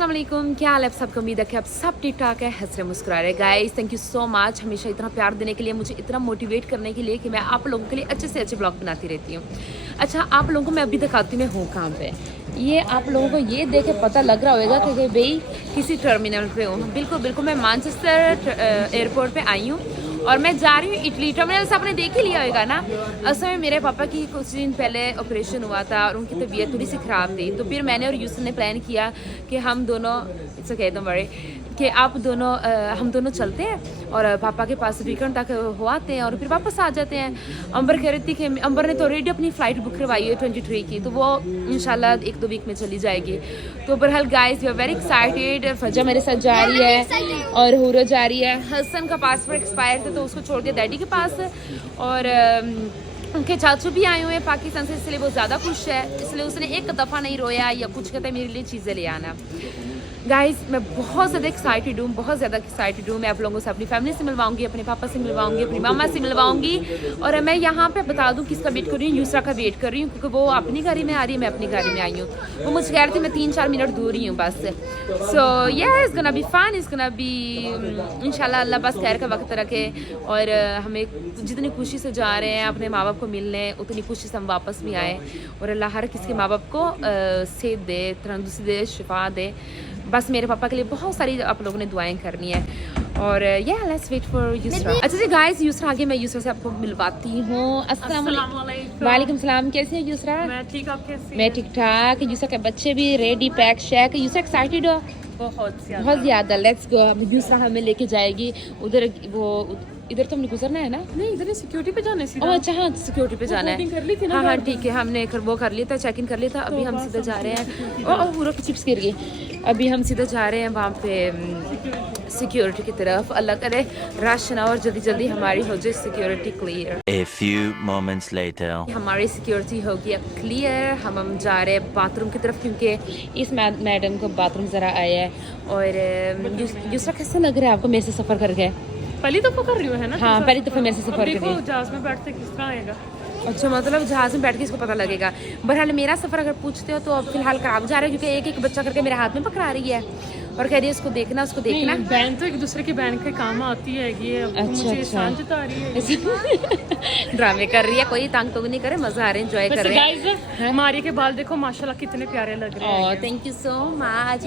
अस्सलाम वालेकुम, क्या हाल है आप सबको। उम्मीद है कि आप सब ठीक ठाक है, हंस रहे मुस्कुरा रहे। Guys thank you so much हमेशा इतना प्यार देने के लिए, मुझे इतना मोटिवेट करने के लिए कि मैं आप लोगों के लिए अच्छे से अच्छे ब्लॉग बनाती रहती हूँ। अच्छा, आप लोगों को मैं अभी दिखाती हूँ मैं हूँ कहाँ पे। ये आप लोगों को ये देख के पता लग रहा होगा कि भाई किसी टर्मिनल पे हूँ। बिल्कुल बिल्कुल, मैं मैनचेस्टर एयरपोर्ट पे आई हूँ और मैं जा रही हूँ इटली। टर्मिनल से आपने देख ही लिया होगा ना। असल में मेरे पापा की कुछ दिन पहले ऑपरेशन हुआ था और उनकी तबीयत थोड़ी सी ख़राब थी, तो फिर मैंने और यूसुफ ने प्लान किया कि हम दोनों कि आप दोनों हम दोनों चलते हैं और पापा के पास वीकेंड तक हो आते हैं और फिर वापस आ जाते हैं। अंबर कह रही थी कि अंबर ने तो ऑलरेडी अपनी फ़्लाइट बुक करवाई है 23 की, तो वो इंशाल्लाह 1-2 वीक में चली जाएगी। तो बहरहाल guys we are very excited. फजा मेरे साथ जा रही है और हुरो जा रही है। हसन का पासपोर्ट एक्सपायर था तो उसको छोड़ के डैडी के पास, और उनके चाचू भी आए हुए हैं पाकिस्तान से, इसलिए वो ज़्यादा खुश है, इसलिए उसने एक दफ़ा नहीं रोया या कुछ कहता है मेरे लिए चीज़ें ले आना। गाइस मैं बहुत ज़्यादा एक्साइटेड हूँ, बहुत ज़्यादा एक्साइटेड हूँ। मैं आप लोगों से अपनी फैमिली से मिलवाऊंगी, अपने पापा से मिलवाऊंगी, अपनी मामा से मिलवाऊंगी। और मैं यहाँ पे बता दूँ किसका वेट कर रही हूँ, यूसरा का वेट कर रही हूँ, क्योंकि वो अपनी गाड़ी में आ रही है, मैं अपनी गाड़ी में आई हूँ। वो मुझे कह रही थी मैं 3-4 मिनट दूर ही हूँ बस। सो yeah, it's gonna be fun, it's gonna be इंशाल्लाह अल्लाह बस खैर का वक्त रखे। और हमें जितनी खुशी से जा रहे हैं अपने माँ बाप को मिलने, उतनी खुशी से हम वापस भी आए। और अल्लाह हर किसी के माँ बाप को सेहत दे, तंदुरुस्ती दे, शिफा दे। बस मेरे पापा के लिए बहुत सारी आप लोगों ने दुआएं करनी है। और yeah, let's wait for Yusra. अच्छा जी गाइस, यूसरा आगे मैं यूसरा से आपको मिलवाती हूँ। अस्सलाम वालेकुम सलाम, कैसे है यूसरा? मैं ठीक, आप कैसे? मैं ठीक ठाक। यूसरा के बच्चे भी रेडी पैक शैक। यूसरा एक्साइटेड हो? बहुत ज़्यादा। Let's go. यूसरा हमें लेके जाएगी उधर, वो इधर तो हमने गुजरना है ना? नहीं, इधर सिक्योरिटी पे जाना है। अच्छा हाँ, सिक्योरिटी पे जाना है। कर ली थी ना? हाँ ठीक है, हमने वो कर लिया था, चेक इन कर लिया था। अभी हम सीधा जा रहे हैं। और पूरा चिप्स गिर गई। अभी हम सीधा जा रहे हैं वहाँ पे सिक्योरिटी की तरफ। अल्लाह करे रश ना और जल्दी जल्दी हमारी हो जाए security clear. A few moments later. हमारी सिक्योरिटी हो गया क्लियर। हम जा रहे हैं बाथरूम की तरफ, क्योंकि इस मैडम को बाथरूम ज़रा आया है। और दूसरा कैसा लग रहा है आपको मेरे से सफ़र करके? पहली दफ़ा कर रही हो है ना? हाँ, पहली दफ़ा मेरे से सफ़र कर रही है। जहाज़ में बैठते किस तरह आएगा? अच्छा, मतलब जहाज़ में बैठ के इसको पता लगेगा। बहरहाल मेरा सफ़र अगर पूछते हो तो अब फिलहाल खराब जा रहा है, क्योंकि एक एक बच्चा करके मेरे हाथ में पकड़ा रही है और कह रही है उसको देखना, उसको देखना। बहन तो एक दूसरे की बहन के काम आती है ये। अच्छा जता रही है ड्रामे कर रही है, कोई तंग तो नहीं करे, मजा आ रहा है, एंजॉय कर रहे हैं। मारी के बाल देखो माशाल्लाह कितने प्यारे लग रहे हैं। Thank you so much.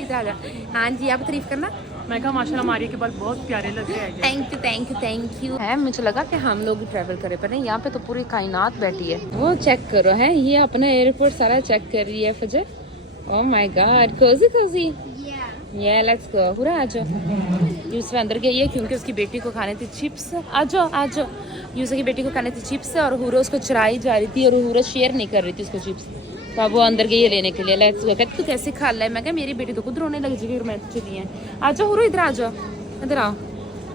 हाँ जी, आप तारीफ करना। मैं कहा माशाल्लाह मारी के बाल बहुत प्यारे लग रहे हैं। Thank you thank you thank you. है मुझे लगा कि हम लोग ट्रैवल करें, पर नहीं, यहाँ पे तो पूरी कायनात बैठी है। वो चेक करो है, ये अपना एयरपोर्ट सारा चेक कर रही है फजर। Oh my god, cosy cosy. Yeah let's go. पूरा आ जाओ। यूसुफ अंदर गई है क्योंकि उसकी बेटी को खाने थी चिप्स। आ जाओ आ जाओ। यूसुफ की बेटी को खाने थी चिप्स और हुरो उसको चुराई जा रही थी और हुरो शेयर नहीं कर रही थी उसको चिप्स। तो अब वो अंदर गई है लेने के लिए। Let's go. कहती तू कैसे खा ला है? मैं क्या, मेरी बेटी तो खुद रोने लग जाएगी और मैं चली है। आ जाओ हुरो, इधर आ जाओ, इधर आओ।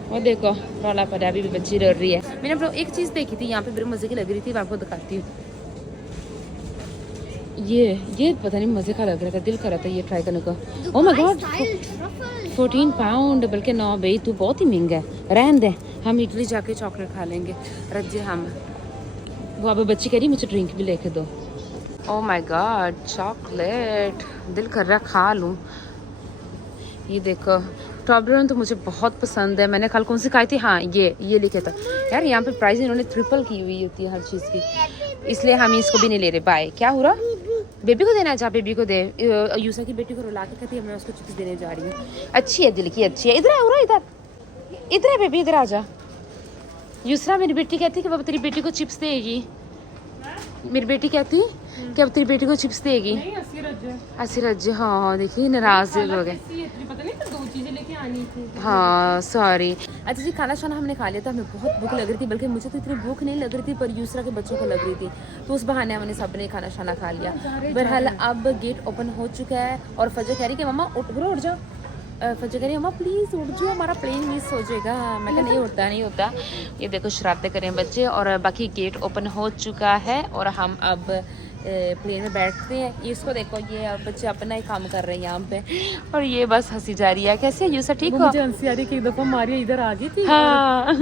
वो देखो रौला पड़ा, अभी भी बच्ची रो रही है। मैंने एक चीज़ देखी थी यहाँ पे, बड़ी मज़े की लग रही थी, मैं आपको दिखाती हूँ। ये पता नहीं मज़े का लग रहा था, दिल कर रहा था ये ट्राई करने को। ओह माय गॉड, 14 पाउंड, बल्कि 9 भाई तू बहुत ही महंगा है, रहन दे, हम इटली जाके चॉकलेट खा लेंगे रज्जे हम। वो अब बच्ची कह रही मुझे ड्रिंक भी लेके दो। ओह माय गॉड, चॉकलेट, दिल कर रहा खा लूँ। ये देखो टॉबलरन तो मुझे बहुत पसंद है, मैंने कल कौन सी खाई थी? हाँ ये लिखे था यार। यहाँ पे प्राइस इन्होंने ट्रिपल की हुई होती है हर चीज़ की, इसलिए हम इसको भी नहीं ले रहे। बाय। क्या हो रहा? बेबी को देना चाह, बेबी को दे। यूसरा की बेटी को रुला के कहती है मैं उसको चिप्स देने जा रही हूँ। अच्छी है, दिल की अच्छी है। इधर है उरा, इधर है बेबी, इधर आ जा। यूसरा मेरी बेटी कहती है कि अब तेरी बेटी को चिप्स देगी। मेरी बेटी कहती कि अब तेरी बेटी को चिप्स देगी। अस्सी रज्जे। हाँ देखिए नाराज हो गए। हाँ सॉरी। अच्छा जी, खाना शाना हमने खा लिया था, हमें बहुत भूख लग रही थी, बल्कि मुझे तो इतनी भूख नहीं लग रही थी पर यूसरा के बच्चों को लग रही थी, तो उस बहाने हमने सबने खाना शाना खा लिया। बहरहाल अब गेट ओपन हो चुका है और फजर कह रही कि मम्मा उठ जाओ। फजर कह रही मम्मा प्लीज़ उठ जाओ, हमारा प्लेन मिस हो जाएगा। मैं कहा नहीं होता। ये देखो शरारतें करें बच्चे। और बाकी गेट ओपन हो चुका है और हम अब प्लेन में बैठते हैं। ये इसको देखो, ये बच्चे अपना ही काम कर रहे हैं यहाँ पे, और ये बस हंसी जा रही है। कैसे है यूसर, ठीक हो? मुझे हंसी आ रही कि एक दफा मारिया इधर आ गई थी, हाँ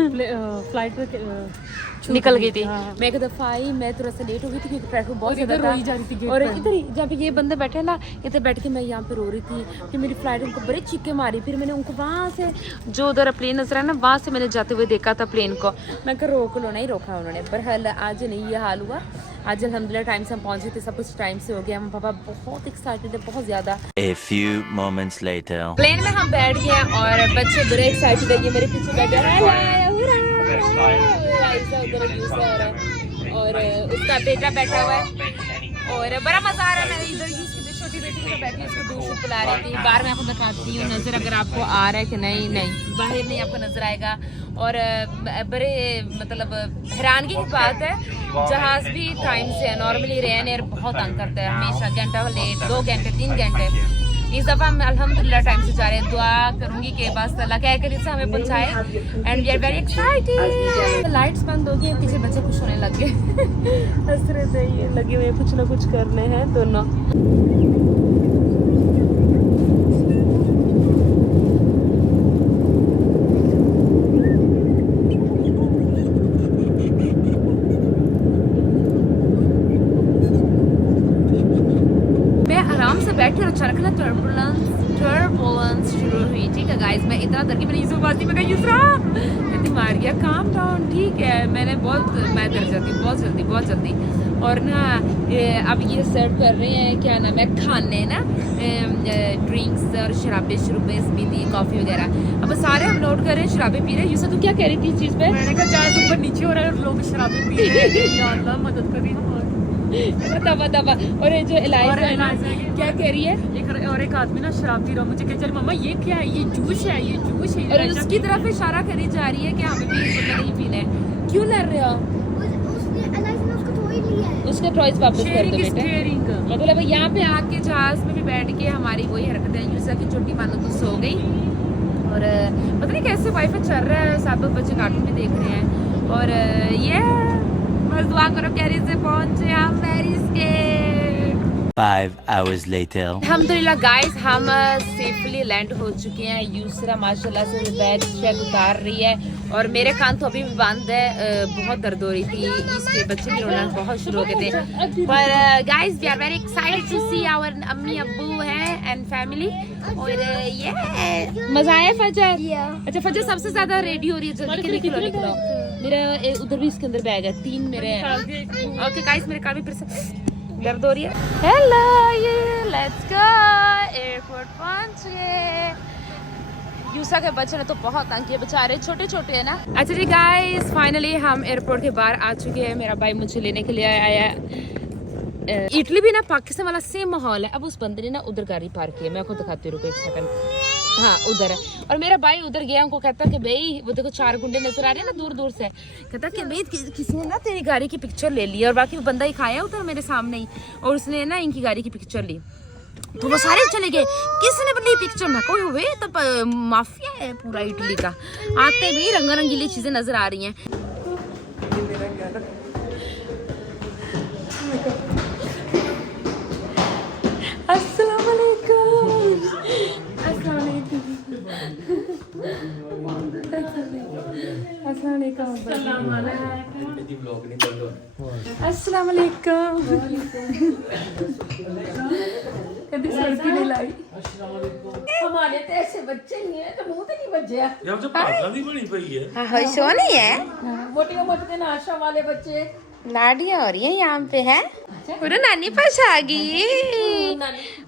फ्लाइट निकल गई थी। हाँ। मैं एक दफा आई, मैं थोड़ा सा लेट हो गई थी क्योंकि ट्रैफिक बहुत और इधर ज़्यादा रोई जा रही थी था। गेट और पर। इधर ही जहाँ पे ये बंदे बैठे ना, इधर बैठ के मैं यहाँ पे रो रही थी कि मेरी फ्लाइट उनको बड़े चीखे मारी। फिर मैंने उनको वहाँ से जो उधर प्लेन नजर आया ना, वहाँ से मैंने जाते हुए देखा था प्लेन को। मैं कहा रोक लो, नहीं रोका उन्होंने। पर हल आज नहीं ये हाल हुआ। आज अल्हम्दुलिल्लाह टाइम से हम पहुँचे थे, सब कुछ टाइम से हो गया। हम पापा बहुत एक्साइटेड है, बहुत ज़्यादा। A few moments later. Plane में हम बैठ गए और बच्चे बड़े एक्साइटेड है। ये मेरे पीछे बैठे और उसका बेटा बैठा हुआ है और बड़ा मजा आ रहा है। मैं इधर ही छोटी बेटी के साथ बैठी हूँ, उसको दूध पिला रही थी। बाहर मैं आपको बताती हूँ नजर अगर आपको आ रहा है कि नहीं, नहीं बाहर नहीं आपको नजर आएगा। और बड़े मतलब हैरानगी की बात है, जहाज भी टाइम से है। नॉर्मली रेन एयर बहुत तंग करता है, हमेशा घंटा लेट, 2 घंटे 3 घंटे। इस दफ़ा हम अल्हम्दुलिल्लाह टाइम से जा रहे हैं। दुआ करूंगी कि बस अल्लाह के करीब से हमें पहुंचाए and we are very excited. Lights बंद हो गई, पीछे बच्चे खुश होने लग गए, हंस रहे थे, ये लगे हुए कुछ ना कुछ करने हैं दोनों। बैठे और अचानक ना टर्बुलेंस शुरू हुई। ठीक है गाइस, मैं इतना डर गई, मैंने यूसुफ बात नहीं, मैं कहा यूसरा कहती मार गया, काम डाउन, ठीक है। मैं डर जाती बहुत जल्दी। और ना अब ये सर्व कर रहे हैं, क्या नाम है, खाने ना, ड्रिंक्स और शराबें स्मूदी कॉफ़ी वगैरह। अब सारे हम नोट कर रहे हैं, शराबें पी रहे हैं। यूसुफ तू क्या कह रही थी इस चीज़ पे? मैंने कहा जहाज ऊपर नीचे हो रहा है और लोग शराबें पी रहे हैं, या अल्लाह मदद करी हमारी। तबा और ये जो इलाइजा है ना, क्या कह रही है? एक आदमी ना शराब पी रहा, मुझे कह चल मम्मा ये क्या है, ये जूस है, ये जूस है। और उसकी तरफ इशारा करी जा रही है कि हमें भी नहीं पीना है। क्यों लड़ रहे हो? उसका टॉयज वापस कर दो बेटा। मतलब यहाँ पे आके जहाज में भी बैठ के हमारी वही हरकत है। यूसरा की छोटी मानो तो सो गई और पता नहीं कैसे वाईफाई चल रहा है, सब बच्चे कार्टून भी देख रहे हैं। और ये बस दुआ करो कैरी से पहुंचे हम पेरिस के। 5 hours later. अल्हम्दुलिल्लाह गाइस, हम सेफली लैंड हो चुके हैं। यूसरा माशाल्लाह से बैग शैग उतार रही है और मेरे कान तो अभी भी बंद है। बहुत दर्द हो रही थी, इसके बच्चे भी रोना बहुत शुरू हो गए थे। पर guys we are very excited to see our अम्मी अब्बू है एंड फैमिली। और ये मजा आया फजर? अच्छा फजर सबसे ज्यादा रेडी हो रही है, जल्दी निकलो। मेरा उधर भी इसके अंदर बैग है, 3 मेरे हैं। ओके गाइस, मेरे कान भी फिर से दर्द हो रही है। हेलो, ये लेट्स गो, एयरपोर्ट पहुंच गए। यूसा के बच्चे ने तो बहुत तंग किए, बेचारे छोटे छोटे हैं ना। अच्छा जी गाइस, फाइनली हम एयरपोर्ट के बाहर आ चुके हैं। मेरा भाई मुझे लेने के लिए आया है। इटली भी ना पाकिस्तान वाला सेम माहौल है। अब उस बंदे ने ना उधर गाड़ी पार्क की है, मैं आपको दिखाती हूँ, रुको एक सेकंड। हाँ उधर है, और मेरा भाई उधर गया, उनको कहता कि भाई वो देखो 4 गुंडे नजर आ रहे हैं ना दूर दूर से। कहता कि भाई किसी ने ना तेरी गाड़ी की पिक्चर ले ली, और बाकी वो बंदा ही खाया उधर मेरे सामने ही, और उसने ना इनकी गाड़ी की पिक्चर ली, तो वो सारे चले गए। किसने ली पिक्चर? मैं कोई हुए तब माफिया है पूरा इटली का। आते भी रंग रंगीली चीजें नजर आ रही हैं। अस्सलाम वालेकुम। अस्सलाम वालेकुम। अस्सलाम वालेकुम। कभी सड़की नहीं लाई। हमारे तो ऐसे बच्चे नहीं है, तो मुंह तो नहीं बजे। यार जो पागल भी बनी पई है। हाँ सोनी है, मोटी मोटे नाशा वाले बच्चे लाडियाँ हो रही है यहाँ पे है। पूरा नानी पास आ गई,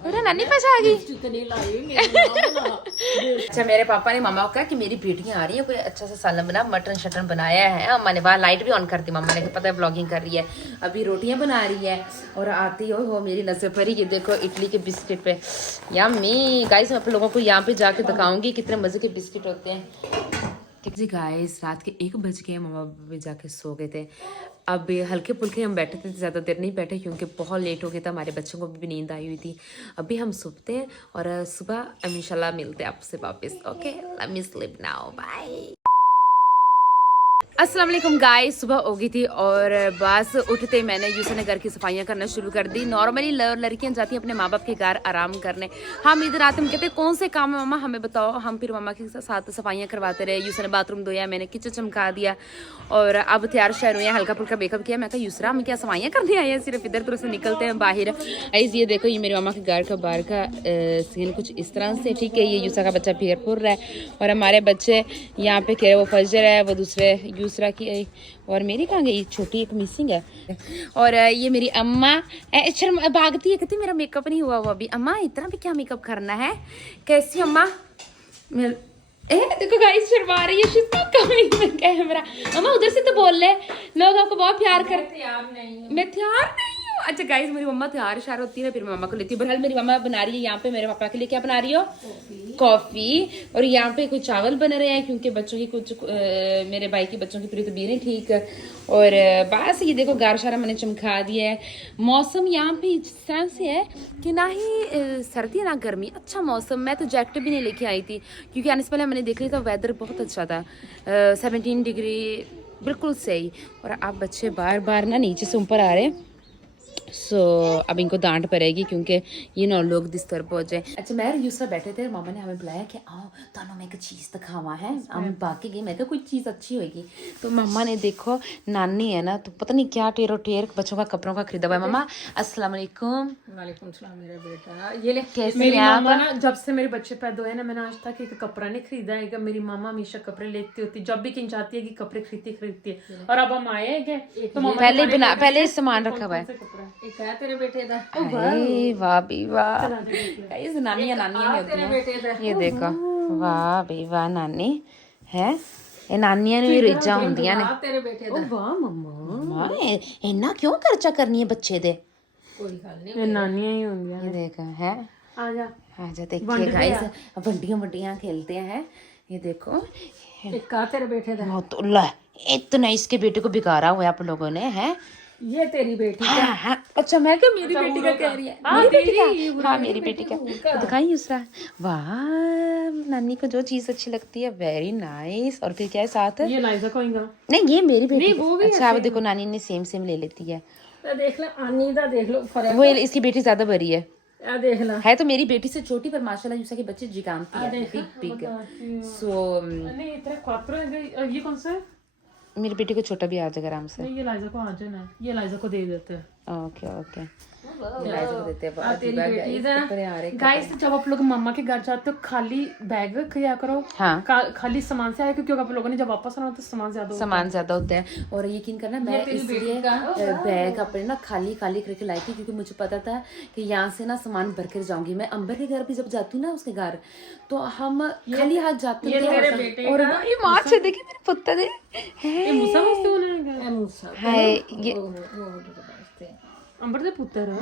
पूरा नानी पास आ गई। अच्छा मेरे पापा ने मामा को कहा कि मेरी बेटियां आ रही है, कोई अच्छा सा सालन बना, मटन शटन बनाया है। अम्मा ने बाहर लाइट भी ऑन कर दी, मम्मा ने पता है ब्लॉगिंग कर रही है, अभी रोटियां बना रही है। और आती हो मेरी नजर पड़ी, ये देखो इडली के बिस्किट पे, यम्मी। गाइस मैं आप लोगों को यहाँ पे जाके दिखाऊंगी कितने मजे के बिस्किट होते हैं। जी गाइस, रात के 1 बज गए, मामा भी जाके सो गए थे। अब हल्के फुल्के हम बैठे थे, ज़्यादा देर नहीं बैठे क्योंकि बहुत लेट हो गया था, हमारे बच्चों को भी नींद आई हुई थी। अभी हम सोते हैं और सुबह इंशाल्लाह मिलते हैं आपसे वापस। Okay, let me sleep now, bye. अस्सलाम वालेकुम गाइस, सुबह हो गई थी और बस उठते ही मैंने यूसुफ ने घर की सफाइयाँ करना शुरू कर दी। नॉर्मली लड़कियां जाती हैं अपने माँ बाप के घर आराम करने, हम इधर आते हम कहते हैं कौन से काम है मम्मा हमें बताओ। हम फिर मम्मा के साथ सफाइयाँ करवाते रहे। यूसुफ ने बाथरूम धोया, मैंने किचन चमका दिया और अब तैयार शहर हुए, हल्का फुल्का मेकअप किया। मैं कहा यूसरा हम क्या सफाइयाँ करने आए हैं, सिर्फ इधर से निकलते हैं बाहर। गाइस ये देखो, ये मेरी मम्मा के घर का बाहर का सीन कुछ इस तरह से, ठीक है। ये यूसरा का बच्चा फिर फुर रहा है और हमारे बच्चे यहाँ पे कह रहे वो फजर है, वो दूसरे यूसरा की और मेरी कहाँ गई छोटी एक मिसिंग है। और ये मेरी अम्मा शर्म भागती है, कहती मेरा मेकअप नहीं हुआ हुआ अभी। अम्मा इतना भी क्या मेकअप करना है, कैसी अम्मा? देखो गाइस शर्मा रही है, she's not coming with camera. अम्मा उधर से तो बोल ले, लोग आपको बहुत प्यार करते हैं। मैं तैयार नहीं हूँ। अच्छा गाइस मेरी मम्मा तैयार शार होती है, फिर मम्मा को लेती है। बहरहाल मेरी मम्मा बना रही है यहाँ पे मेरे पापा के लिए, क्या बना रही हो? कॉफी। और यहाँ पे कुछ चावल बन रहे हैं क्योंकि बच्चों की कुछ मेरे भाई के बच्चों की पूरी तबीयत नहीं ठीक। और बस ये देखो गार शारा मैंने चमका दिया है। मौसम यहाँ पे इस तरह से है कि ना ही सर्दी ना गर्मी, अच्छा मौसम। मैं तो जैकेट भी नहीं लेके आई थी क्योंकि आने से पहले मैंने देख लिया था, वेदर बहुत अच्छा था, 17 डिग्री बिल्कुल सही। और अब बच्चे बार बार ना नीचे से ऊपर आ रहे हैं, सो अब इनको डांट पड़ेगी क्योंकि ये ना लोग डिस्टर्ब हो जाए। अच्छा मैं यूसरा बैठे थे, मामा ने हमें बुलाया कि आओ तानो मैं एक चीज़ दिखावा है। हम बाकी गई, मैं कहा कोई चीज़ अच्छी होगी। तो मम्मा ने देखो, नानी है ना तो पता नहीं क्या टेरो टेर बच्चों का कपड़ों का खरीदा हुआ है। मम्मा अस्सलाम वालेकुम। वालेकुम सलाम मेरा बेटा। ये ले कैसे मेरी हैं आप? मामा ना जब से मेरे बच्चे पैदा हुए ना, मैंने आज तक एक कपड़ा नहीं खरीदा है। मेरी मामा हमेशा कपड़े लेती होती, जब भी कहीं जाती है कि कपड़े खरीदती है। और अब हम आए हैं तो मामा पहले सामान रखा हुआ है। एक है तेरे बेटे दा, अरे वाह भी वाह, गाइस नानियां नानियां नहीं होती हैं। ये देखो वाह भी वाह, नानी है ये नानियां ਨੂੰ ਰੀਝਾਂ ਹੁੰਦੀਆਂ ਨੇ। तेरे बेटे दा। वाह मम्मा, ਇੰਨਾ ਕਿਉਂ ਖਰਚਾ ਕਰਨੀ ਹੈ ਬੱਚੇ ਦੇ? कोई गल नहीं, नानियां ही होंगी। ये देखो है, आजा आजा देखिए गाइस, वड्डियां वड्डियां खेलते हैं। ये देखो एक का तेरे बेटे दा। बहुत ला, इतना इसके बेटे को बिगाड़ा हुआ आप लोगों ने है। ये तेरी बेटी का। हाँ, हाँ। अच्छा मैं क्या मेरी बेटी का कह रही है? मेरी बेटी का? हाँ मेरी बेटी का। तो दिखाई यूसरा, वाह नानी को जो चीज अच्छी लगती है, वेरी नाइस। और फिर क्या है साथ? ये लाइजा को होगा नहीं ये मेरी बेटी वो भी अच्छा अब देखो नानी ने सेम ले लेती है। देख ले आनी दा, देख लो फर्क। वो इसकी बेटी ज्यादा बड़ी है, देख ला है तो मेरी बेटी से छोटी पर माशाल्लाह यूसरा के बच्चे जिगानती है, बिग सो। नहीं इतने क्वार्टर है। ये कौन सा है? मेरी बेटी को छोटा भी आ जाएगा आराम से। नहीं ये लाइजा को आ जाना, ये लाइजा को दे देते हैं। ओके ओके लाइजा को देते हैं। तेरी बेटी दा। गाइस जब आप लोग मम्मा के घर जाते हो खाली बैग किया करो। हाँ खाली सामान से आया क्योंकि आप लोगों ने जब वापस आना तो सामान ज्यादा होता है। और यकीन करना मैं इसलिए बैग अपने ना खाली करके लाई थी क्योंकि मुझे पता था कि यहाँ से ना सामान भर कर जाऊंगी। मैं अंबर के घर भी जब जाती हूँ ना उसके घर, तो हम खाली हाथ जाते थे। और ये माँ से देखिए मेरे पुत्र दे है मूसा मस्त होना है ये अंबर दे पुत्र।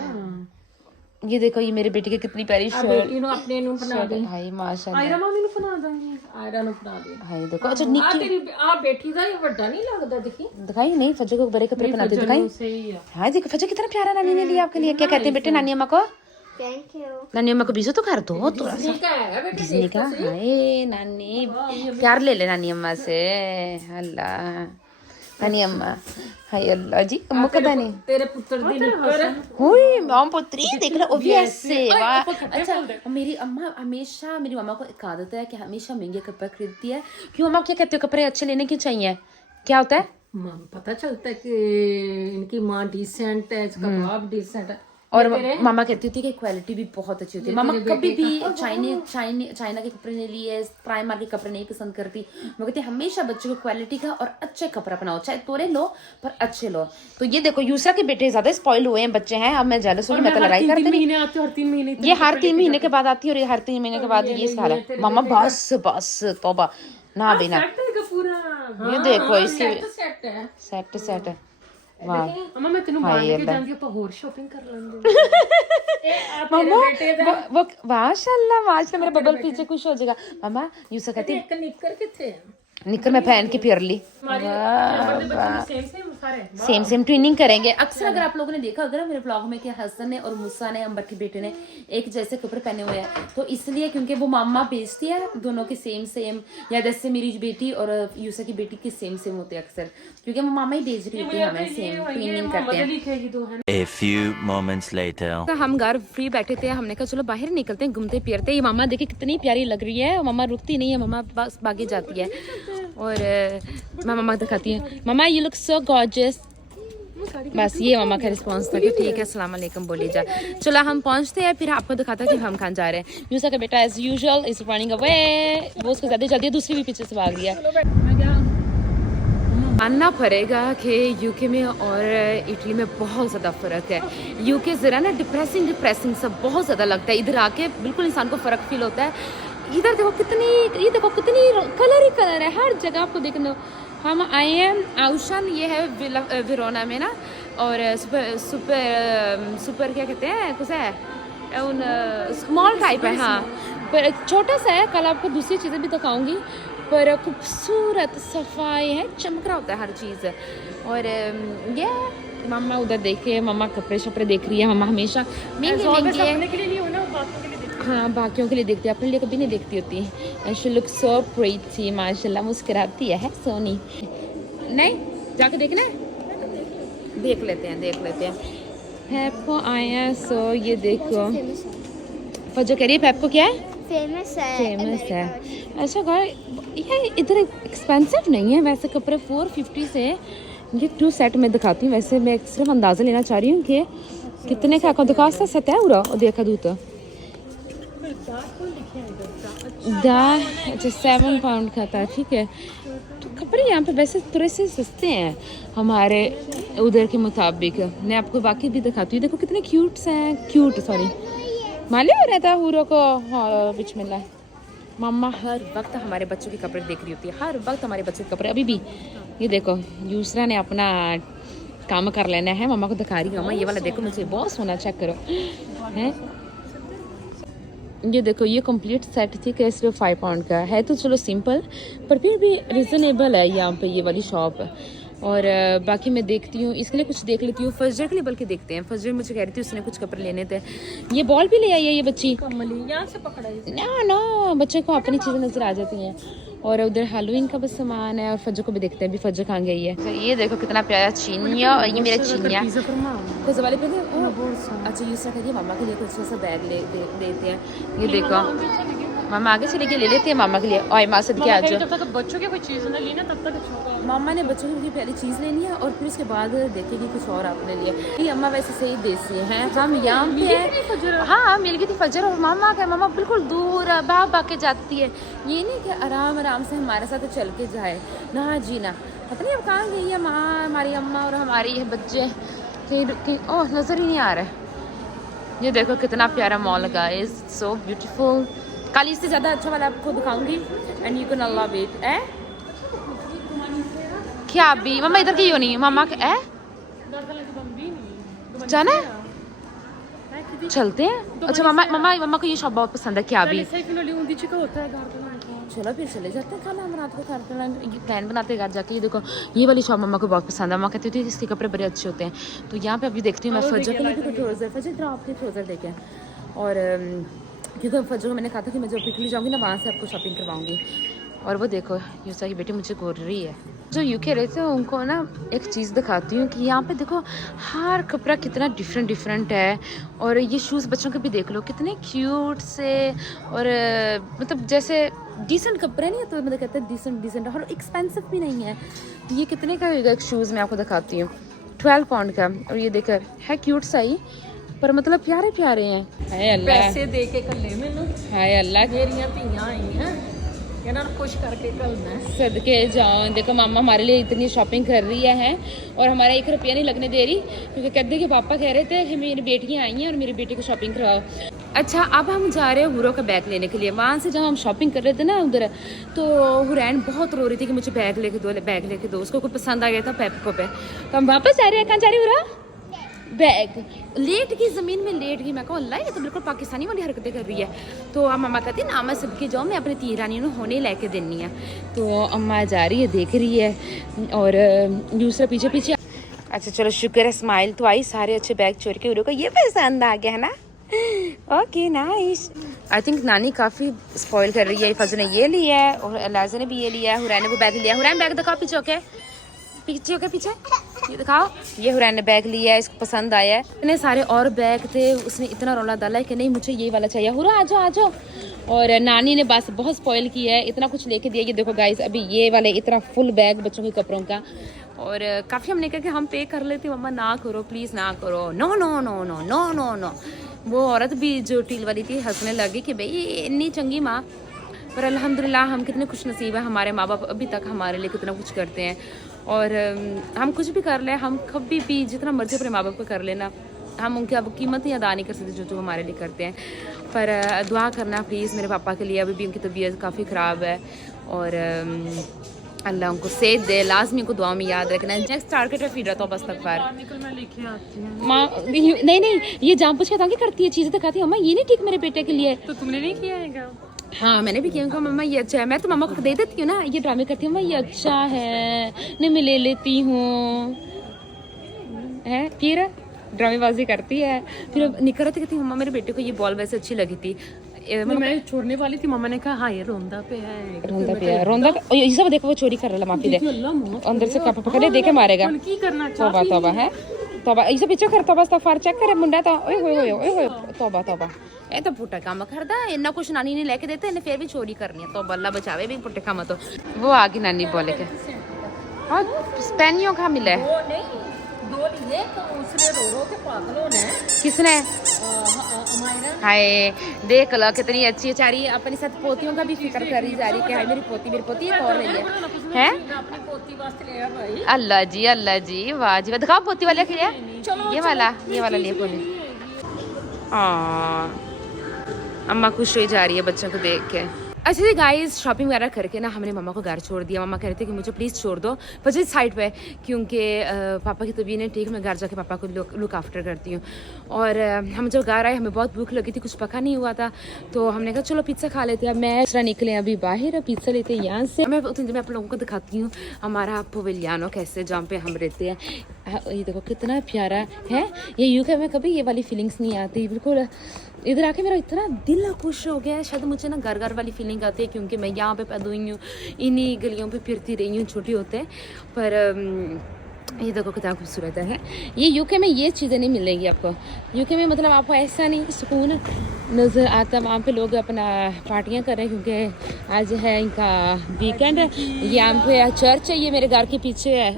ये देखो ये मेरी बेटी की कितनी प्यारी शर्ट। बेटी नु अपने नु बना दे भाई माशाल्लाह। आयरा मामी नु बना दूंगी, आयरा नु बना दे भाई देखो। अच्छा निक्की तेरी बेटी दा ये बड़ा नहीं लगता? देखी दिखाई नहीं, फजर को बड़े कपड़े पहनाते दिखाई। सही है। हाँ देखो फजर कितना प्यारा नानी ने लिया आपके लिए। क्या कहते हैं बेटे नानी अम्मा को? Thank you. नानी अम्मा को बीजो तो कर दो थोड़ा सा। ठीक है बेटा, डिज्नी का हाय नानी प्यार ले ले नानी अम्मा से। अल्लाह नानी अम्मा हाय अल्लाह जी अम्मा का नहीं तेरे पुत्र दी निकर हुई मॉम पुत्री देख रहा ओबीएस से। वाह अच्छा मेरी अम्मा हमेशा, मेरी मामा को एक आदत है कि हमेशा महंगे कपड़े खरीदती है। क्यों अम्मा क्या कहते हो, कपड़े अच्छे लेने क्यों चाहिए? क्या होता है? पता चलता है कि इनकी माँ डिसेंट है, इसका बाप डिसेंट है। और मामा कहती थी कि क्वालिटी भी बहुत अच्छी होती है। मामा कभी भी चाइना के कपड़े नहीं लिए, प्राइमर के कपड़े नहीं पसंद करती। मैं कहती हमेशा बच्चों को क्वालिटी का और अच्छे कपड़ा पहनाओ, चाहे तोड़े लो पर अच्छे लो। तो ये देखो यूसरा के बेटे ज्यादा स्पॉइल हुए हैं बच्चे हैं। अब मैं जेलस हूँ, मैं तो लड़ाई करती नहीं। हर 3 महीने ये हर 3 महीने के बाद आती है और ये हर 3 महीने के बाद ये सारा। मामा बस बस तौबा ना बिना। ये देखो इसकी सेट है। वाह अम्मा मैं तेनू मान के जांदी तो होर शॉपिंग कर लेंगे। मम्मा वो माशाल्लाह माशाल्लाह मेरा बबल पीछे खुश हो जाएगा। मम्मा यूसरा कहती एक निकर किथे निकर मैं पहन के फिर ली। सेम सेम ट्विनिंग करेंगे। अक्सर अगर आप लोगों ने देखा अगर मेरे ब्लॉग में कि हसन ने और मुस्सा ने अंबर के बेटे ने एक जैसे कपड़े पहने हुए हैं, तो इसलिए क्योंकि वो मामा बेचती है दोनों के सेम सेम, या जैसे मेरी बेटी और यूसा की बेटी के सेम सेम होते हैं अक्सर, क्योंकि वो मामा ही बेच रही होती है, हमें सेम ट्विनिंग करते हैं। A few moments later. तो हम घर फ्री बैठे थे, हमने कहा चलो बाहर निकलते हैं, घूमते फिरते। ये मामा देखिए कितनी प्यारी लग रही है, मामा रुकती नहीं है, मामा बस भागे जाती है। और मैं मामा दिखाती है, मामा यू लुक सो गॉर्जियस। बस ये मामा का रिस्पांस था कि ठीक है अस्सलाम वालेकुम बोली जा। चलो हम पहुंचते हैं, फिर आपको दिखाता है कि हम कहाँ जा रहे हैं। यूसा का बेटा as usual is running away, वो उसको ज़्यादा जल्दी, दूसरी भी पीछे से भाग रही है। मानना पड़ेगा कि यूके में और इटली में बहुत ज़्यादा फ़र्क है। यूके ज़रा ना डिप्रेसिंग सब बहुत ज़्यादा लगता है, इधर आके बिल्कुल इंसान को फ़र्क फील होता है। इधर देखो कितनी, ये देखो कितनी कलर ही कलर है हर जगह आपको देखने। हम आए हैं आउशन, ये है वेरोना में ना, और सुपर क्या कहते हैं कुछ है उन स्मॉल टाइप है, हाँ पर छोटा सा है। कल आपको दूसरी चीज़ें भी दिखाऊंगी, पर खूबसूरत सफाई है, चमक रहा होता है हर चीज़। और ये मामा उधर देखे, मामा कपड़े शपड़े देख रही है। मामा हमेशा महंगे हाँ बाकियों के लिए देखती है, अपने लिए कभी नहीं देखती होती। And she look so pretty, माशाल्लाह मुस्कुराती है सोनी। नहीं जाके देखना है, देख लेते हैं। पेप्को आए हैं, सो ये देखो फजो कह रही है पेप्को क्या है फेमस है। अच्छा घर ये इधर एक्सपेंसिव नहीं है वैसे, कपड़े 450 से ये 2 सेट में दिखाती हूँ। वैसे मैं सिर्फ अंदाज़ा लेना चाह रही हूँ कि कितने का दिखा सकता है उरा और देखा दूँ तो अच्छा 7 पाउंड का था, ठीक है। तो कपड़े यहाँ पे वैसे थोड़े से सस्ते हैं हमारे उधर के मुताबिक। मैं आपको बाकी भी दिखाती हूँ, देखो कितने क्यूट सॉरी मालूम रहता है हुरो को। हाँ बिस्मिल्लाह। मम्मा हर वक्त हमारे बच्चों के कपड़े देख रही होती है, हर वक्त हमारे बच्चों के कपड़े। अभी भी ये देखो यूसरा ने अपना काम कर लेना है, मम्मा को दिखा रही हूँ। मम्मा ये वाला देखो मुझे बहुत सोना, चेक करो है। ये देखो ये कंप्लीट सेट ठीक है, सिर्फ 5 पाउंड का है, तो चलो सिंपल पर फिर भी रिजनेबल है यहाँ पे ये वाली शॉप। और बाकी मैं देखती हूँ, इसके लिए कुछ देख लेती हूँ, फजर के लिए बल्कि देखते हैं। फजर मुझे कह रही थी उसने कुछ कपड़े लेने थे। ये बॉल भी ले आई है ये बच्ची, यहाँ से पकड़ा ना बच्चे को अपनी चीज़ें नजर आ जाती हैं। और उधर हैलोवीन का बस सामान है, और फजर को भी देखते हैं अभी फजर कहाँ गई है। तो ये देखो कितना प्यारा चीनिया, ये मेरा चीनिया फजर वाले पे। अच्छा यूसरा करिए मामा के लिए कुछ ऐसा बैग देते हैं। ये देखो मामा आगे से लेके ले लेते हैं मामा के लिए। और माँ सद के आज जब तक बच्चों के कोई चीज़ ना ली ना तब तक अच्छा होगा। मामा ने बच्चों की पहली चीज़ लेनी है और फिर उसके बाद देखेगी कुछ और अपने लिए। ये अम्मा वैसे सही देसी हैं, हम यहाँ पे हैं। हाँ मिल गई थी फजर, और मामा का मामा बिल्कुल दूर भाग के जाती है। ये नहीं कि आराम से हमारे साथ चल के जाए ना जी ना। पता नहीं अब कहाँ गई है माँ, हमारी अम्मा और हमारी ये बच्चे कहीं ओह नज़र ही नहीं आ रहा है। ये देखो कितना प्यारा मॉल लगा, इज सो ब्यूटीफुल। कल इससे ज़्यादा अच्छा वाला आपको दिखाऊंगी एंड यू कैन अल्लाह वेट है क्या भी। मम्मा इधर की नहीं मामा है जाना है, चलते हैं। अच्छा मम्मा को ये शॉप बहुत पसंद है क्या भी। चलो फिर चले जाते हैं, खाना बनाते घर प्लान बनाते हैं घर जाके। ये देखो ये वाली शॉप मम्मा को बहुत पसंद है, मम्मा कहती थी इसके कपड़े बड़े अच्छे होते हैं। तो यहाँ पे अभी देखती हूँ मैं फजर के लिए भी ट्राउज़र, फजर इधर आपके ट्राउज़र देखें। और क्योंकि फजर को मैंने कहा था कि मैं जब इटली जाऊँगी ना वहाँ से आपको शॉपिंग करवाऊँगी। और वो देखो यूसा की बेटी मुझे घूर रही है। जो यूके रहते हैं उनको ना एक चीज़ दिखाती हूँ कि यहाँ पे देखो हर कपड़ा कितना डिफरेंट है। और ये शूज़ बच्चों के भी देख लो कितने क्यूट से, और मतलब जैसे डिसेंट कपड़े नहीं है, तो मतलब कहते हैं डिसेंट और एक्सपेंसिव भी नहीं है। ये कितने का होगा एक शूज़, मैं आपको दिखाती हूँ 12 पाउंड का। और ये देखो है क्यूट सा ही, पर मतलब प्यारे हैं। हाय अल्लाह पैसे दे के कल्ले मैनू, हाय अल्लाह मेरियां धीयां आईयां इन्हां नूं खुश करके कलना है। सदके जाओ। देखो मामा हमारे लिए इतनी शॉपिंग कर रही है और हमारा 1 रुपया नहीं लगने दे रही, क्योंकि कहते कि पापा कह रहे थे कि मेरी बेटियां आई हैं और मेरी बेटी को शॉपिंग कराओ। अच्छा अब हम जा रहे हैं हुरो का बैग लेने के लिए। वहाँ से जब हम शॉपिंग कर रहे थे ना उधर, तो हुरैन बहुत रो रही थी कि मुझे बैग लेके दो। उसको कुछ पसंद आ गया था पेप्को पे। तो हम वापस जा रहे हैं। कहाँ जा रही हुरा? बैग लेट गई ज़मीन में, लेट गई। मैं कहा अल्लाह ये तो बिल्कुल पाकिस्तानी वाली हरकतें कर रही है। तो अम्मा कहती ना मैं सबके जाओ, मैं अपनी धी रानी होने लेके देनी है। तो अम्मा जा रही है, देख रही है और दूसरा पीछे पीछे। अच्छा चलो शुक्र है स्माइल तो आई, सारे अच्छे बैग चोर के उरो को ये पसंद आ गया है ना। Okay nice. आई थिंक नानी काफ़ी स्पॉइल कर रही है। फजल ने ये लिया है और अलाजा ने भी ये लिया है, हुरैन ने वो बैग लिया है। हुरैन बैग दिखाओ पीछे होके, पीछे होके पीछे ये दिखाओ। ये हुरैन ने बैग लिया है, इसको पसंद आया है। इतने सारे और बैग थे, उसने इतना रौला डाला है कि नहीं मुझे ये वाला चाहिए, हुरा आ जाओ आ जाओ। और नानी ने बस बहुत स्पॉइल किया है, इतना कुछ लेके दिया। ये देखो गाइस अभी ये वाले इतना फुल बैग बच्चों के कपड़ों का। और काफ़ी हमने कहा कि हम पे कर लेते, मम्मा ना करो प्लीज़ ना करो। No no no no no no no. वो औरत भी जो टील वाली थी हंसने लगी कि भाई इतनी चंगी माँ। पर अल्हम्दुलिल्लाह हम कितने खुश नसीब हैं, हमारे माँ बाप अभी तक हमारे लिए कितना कुछ करते हैं। और हम कुछ भी कर लें, हम कभी भी जितना मर्जी अपने माँ बाप को कर लेना, हम उनकी अब कीमत ही अदा नहीं कर सकते जो जो हमारे लिए करते हैं। पर दुआ करना प्लीज़ मेरे पापा के लिए, अभी भी उनकी तबीयत काफ़ी ख़राब है और अल्लाह उनको सेहत दे। लाजमी उनको दुआ में याद रखना। नेक्स्ट टारगेट है फीडर तो बस तक पार मैं लेके आती हूँ। माँ नहीं ये जान पूछ के ताकि करती है चीज़ें दिखाती है। अम्मा ये नहीं ठीक मेरे बेटे के लिए। तो तुमने नहीं किया है क्या? हाँ मैंने भी किया। उनको मम्मा ये अच्छा है, मैं तो मम्मा को दे देती हूँ ना, ये ड्रामे करती हूँ मम्मा ये अच्छा है नहीं मैं ले लेती हूँ है। फिर ड्रामेबाजी करती है, फिर निकल कहती हूँ मम्मा मेरे बेटे को ये बॉल वैसे अच्छी लगी थी। मैं छोड़ने वाली थी, मम्मा ने कहा हाँ ये रोंदा पे है, रोंदा ये सब देखो वो चोरी कर रहा माफी दे अंदर से कप पकड़े देखे मारेगा। की करना तौबा तौबा है तौबा। ये सब पीछे कर तौबा इस्तगफार चेक करे मुंडा तो ओए होए ओए होए तौबा तौबा। ये तो पुट्टा काम करदा इन्ना कुछ नानी ने लेके देते इन्हें फिर भी चोरी करनी है। तो अल्लाह बचावे भी पुट्टे काम। तो वो आगे नानी बोले के हाँ स्पेनियो का मिला है दो लिए तो उसने रो के पागल होना है। किसने? हाय देख लो कितनी अच्छी चारी अपनी साथ पोतियों का भी फिक्र करी जा रही है कि हाय मेरी पोती एक और ले लिया है। अपनी पोती वास्ते लिया भाई। अल्लाह जी वाह जी वाह। दिखाओ पोती वाले के लिए ये वाला लिए बोले। अम्मा खुश हो जा रही है बच्चों को देख के। अच्छा जी गाइस शॉपिंग वगैरह करके ना हमने मम्मा को घर छोड़ दिया। मम्मा कह रहे थे कि मुझे प्लीज़ छोड़ दो बच्चे साइड पे, क्योंकि पापा की तबीयत नहीं ठीक, मैं घर जाके पापा को लुक आफ्टर करती हूँ। और हम जब घर आए हमें बहुत भूख लगी थी, कुछ पका नहीं हुआ था, तो हमने कहा चलो पिज़्ज़ा खा लेते हैं। अब मैं दूसरा निकले अभी बाहर पिज़्ज़ा लेते हैं यहाँ से। मैं आप लोगों को दिखाती हूँ हमारा पवेलियानो कैसे जहाँ पे हम रहते हैं। ये देखो कितना प्यारा है। ये यूके में कभी ये वाली फीलिंग्स नहीं आती बिल्कुल। इधर आके मेरा इतना दिल खुश हो गया है। शायद मुझे ना घर वाली फीलिंग आती है क्योंकि मैं यहाँ पे पैदा हुई हूँ, इन्हीं गलियों पे फिरती रही हूँ छोटी होते। पर ये देखो कितना खूबसूरत है। ये यूके में ये चीज़ें नहीं मिलेगी आपको। यूके में मतलब आपको ऐसा नहीं सुकून नज़र आता। वहाँ पे लोग अपना पार्टियाँ कर रहे हैं क्योंकि आज है इनका वीकेंड। ये यहाँ पे चर्च है, ये मेरे घर के पीछे है,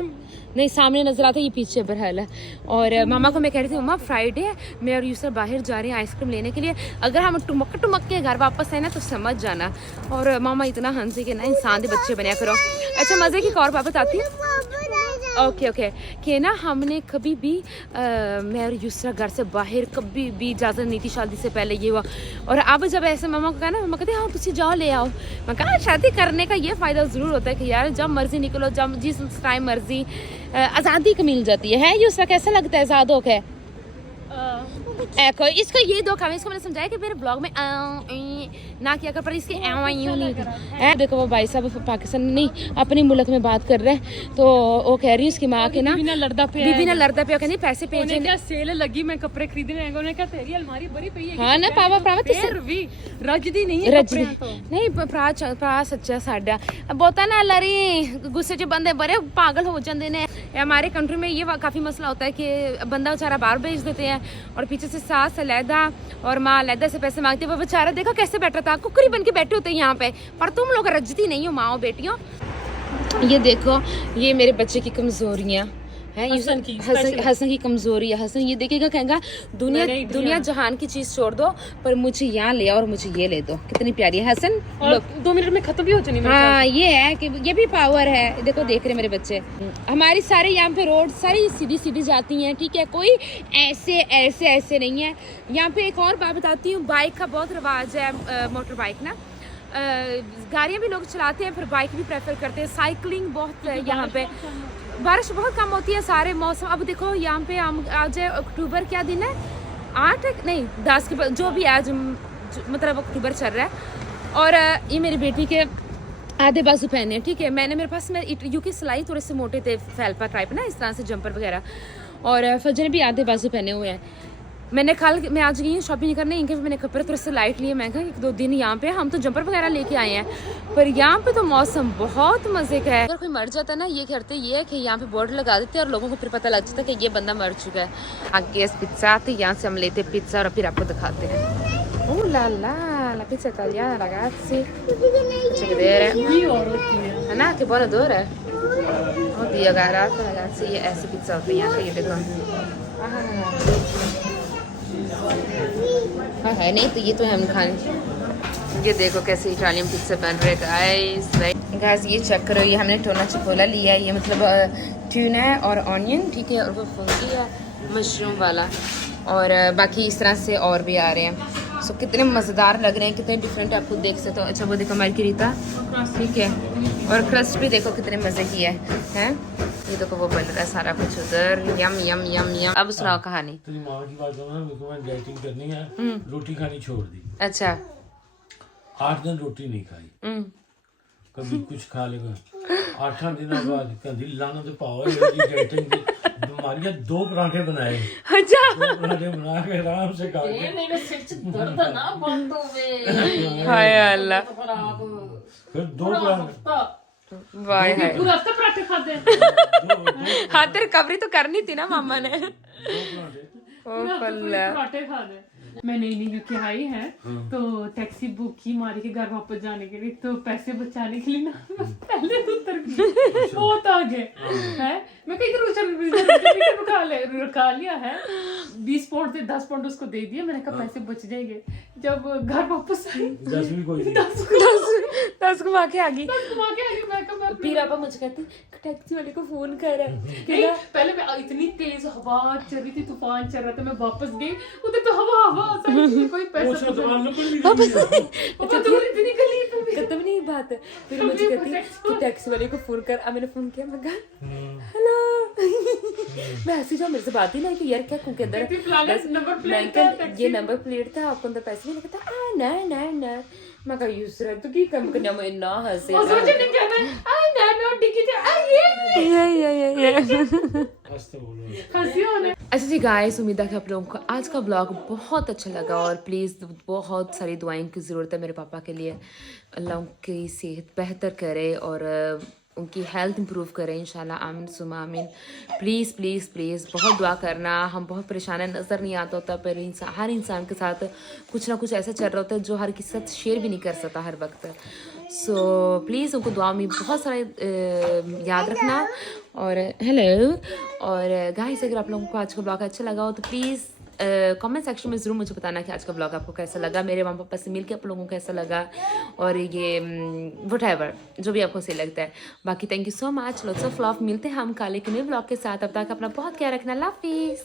नहीं सामने नजर आता है, ये पीछे बहरहाल है। और मामा को मैं कह रही थी मम्मा फ्राइडे है, मैं और यूसर बाहर जा रहे हैं आइसक्रीम लेने के लिए, अगर हम टुमक के घर वापस आए ना तो समझ जाना। और मामा इतना हंसी के ना इंसान के बच्चे बनया करो। अच्छा मज़े की एक और बात आती है ओके कि ना हमने कभी भी मैं और यूसरा घर से बाहर कभी भी इजाज़त नहीं थी शादी से पहले। ये हुआ और अब जब ऐसे मामा को कहा ना, मामा कहते हाँ तुम जाओ ले आओ। मैं कहा शादी करने का ये फ़ायदा ज़रूर होता है कि यार जब मर्ज़ी निकलो, जब जिस टाइम मर्ज़ी आज़ादी की मिल जाती है। यूसरा कैसा लगता है आज़ाद होके? इसको ये दो काम, इसको मैंने समझाया कि मेरे ब्लॉग में ना किया कर, पर इसके यूँ नहीं है। देखो वो भाई साहब पाकिस्तान नहीं अपने मुल्क में बात कर रहे हैं, तो वो कह रही है उसकी माँ के ना बीबी ना लड़दा पे कहती पैसे भेजे। क्या सेल लगी, मैं कपड़े खरीदने आएगा, उन्होंने कहा तेरी अलमारी बड़ी पई है। हाँ ना पावा रजदी नहीं है रजदी नहीं भरा सच्चा साडा बहुता ना लड़ी गुस्से च बंदे बड़े पागल हो जाते हैं। हमारे कंट्री में ये काफ़ी मसला होता है कि बंदा बेचारा बाहर भेज देते हैं और पीछे से सास अलहदा और माँ अलहदा से पैसे मांगते हैं। वो बेचारा देखो कैसे बैठा था, कुकरी बन के बैठे होते हैं यहाँ पे। पर तुम लोग रजती नहीं हो माओ बेटियों। ये देखो ये मेरे बच्चे की कमजोरियाँ है, हसन की कमजोरी है। हसन ये देखेगा कहेगा दुनिया जहान की चीज छोड़ दो पर मुझे यहाँ ले आओ और मुझे ये ले दो। कितनी प्यारी है हसन। 2 मिनट में खत्म भी हो जानी। हाँ ये है कि ये भी पावर है। देखो देख रहे मेरे बच्चे। हमारी सारे यहाँ पे रोड सारी सीधी जाती हैं, ठीक है, कोई ऐसे नहीं है। यहाँ पे एक और बात बताती हूँ, बाइक का बहुत रिवाज है, मोटर बाइक ना। गाड़ियाँ भी लोग चलाते हैं, फिर बाइक भी प्रेफर करते हैं। साइकिलिंग बहुत है यहाँ पे, बारिश बहुत कम होती है सारे मौसम। अब देखो यहाँ पे हम आज अक्टूबर क्या दिन है, 8 नहीं 10 के जो भी आज मतलब अक्टूबर चल रहा है। और ये मेरी बेटी के आधे बाजू पहने हैं, ठीक है। मेरे पास यूकी सिलाई थोड़े से मोटे थे, फैल्पा टाइप ना, इस तरह से जंपर वगैरह। और फजर ने भी आधे बाजू पहने हुए हैं। मैं आज गई हूँ शॉपिंग करने, इनके मैंने कपड़े थोड़े से लाइट लिए। मैं कहा 1-2 दिन यहाँ पे हम तो जंपर वगैरह लेके आए हैं, पर यहाँ पे तो मौसम बहुत मज़े का है। अगर कोई मर जाता है ना, ये करते ये है कि यहाँ पे बोर्ड लगा देते हैं और लोगों को फिर पता लग जाता है कि ये बंदा मर चुका है। आगे पिज्ज़ा आते, यहाँ से हम लेते पिज्ज़ा और फिर आपको दिखाते हैं। ओह ला ला, la pizza italiana ragazzi, faccio vedere, है ना che buona odore, oddio guardate ragazzi, ये ऐसी पिज्ज़ा होती है यहाँ पे, ये देखो। हाँ है नहीं तो ये तो हम खाने। ये देखो कैसे इटालियन पिज्ज़ा बन रहे गाइस। गाइस ये चेक करो, ये हमने टोना चिपोला लिया है, ये मतलब ट्यूना है और ऑनियन, ठीक है, और वो फुल्की है मशरूम वाला, और बाकी इस तरह से और भी आ रहे हैं। सो कितने मज़ेदार लग रहे हैं, कितने डिफरेंट है, आप खुद देख सकते हो। अच्छा वो देखो मार्गेरिटा, ठीक है, और क्रस्ट भी देखो कितने मज़े की है। ये देखो वो बन रहा है सारा कुछ उधर, यम यम यम यम। अब सुनाओ कहानी। तेरी माँ की बात करो ना, मेरे को मैं डाइटिंग करनी है, रोटी खानी छोड़ दी। अच्छा 8 दिन रोटी नहीं खाई, कभी कुछ खा लेगा। 8 दिनों बाद कभी लाना तो पाओ डाइटिंग की बीमारियां। 2 पराठे बनाए, अच्छा 2 पराठे बना के आराम से खा के। मेरे सिर च दर्द है ना बंद होवे, हाय अल्लाह, खराब फिर 2 पराठे, वाह है। पूरा हफ्ता पराठे खाते, हाँ तेरी रिकवरी तो करनी थी ना मामा ने। 2 पराठे। ओ पल्ला, पराठे खाते। मैं नई नई यूके आई है तो टैक्सी बुक की मारी के घर वापस जाने के लिए, तो पैसे बचाने के लिए ना मैं पहले तो उतर गई बहुत आगे है। मैं कहीं रुका लिया है, 20 पाउंड से 10 पाउंड उसको दे दिया। मैंने कहा पैसे बच जाएंगे। जब घर वापस आई 10 भी कोई नहीं। 10 घुमा के आ गई। मैं कहा फिर आपा मुझे कहती टैक्सी वाले को फोन कर पहले मैं इतनी तेज हवा चल रही थी, तूफान चल रहा था, मैं वापस गई उधर तो हवा कोई पैसा वो शतवान को भी वापस नहीं अच्छा इतनी गली पे खत्म नहीं बात। फिर मुझे कहती कि टैक्सी वाले को फोन कर। अब मैंने फोन किया, मैं कहा हेलो मैं ऐसे जो मेरे से बात ही नहीं कि यार क्या कुके अंदर नंबर प्लेट ये नंबर प्लेट था, आपको अंदर पैसे नहीं लगता। ना ना ना मैं कहा यूसर तो की कम करना, मैं ना हंसे और सोचे नहीं कहना ना ना डिग्गी थे ये हंसते बोलो। हंसी होने। अच्छा जी गाइस, उम्मीद है कि आप लोगों को आज का ब्लॉग बहुत अच्छा लगा, और प्लीज़ बहुत सारी दुआएं की ज़रूरत है मेरे पापा के लिए। अल्लाह उनकी सेहत बेहतर करे और उनकी हेल्थ इंप्रूव करे इंशाल्लाह, आमीन सुमा आमीन। प्लीज़ प्लीज़ प्लीज़ बहुत दुआ करना। हम बहुत परेशान हैं, नज़र नहीं आता होता, पर हर इंसान के साथ कुछ ना कुछ ऐसा चल रहा होता है जो हर किसी के साथ शेयर भी नहीं कर सकता हर वक्त। सो प्लीज़ उनको दुआ में बहुत सारा याद रखना। और हेलो, और गाइस अगर आप लोगों को आज का ब्लॉग अच्छा लगा हो तो प्लीज़ कमेंट सेक्शन में ज़रूर मुझे बताना कि आज का ब्लॉग आपको कैसा लगा, मेरे मम्मी पापा से मिलकर आप लोगों को कैसा लगा, और ये व्हाटएवर जो भी आपको सही लगता है। बाकी thank you so much, lots of love. मिलते हैं हम कल एक नए ब्लॉग के साथ, अब तक अपना बहुत ख्याल रखना। अल्लाह हाफिज़।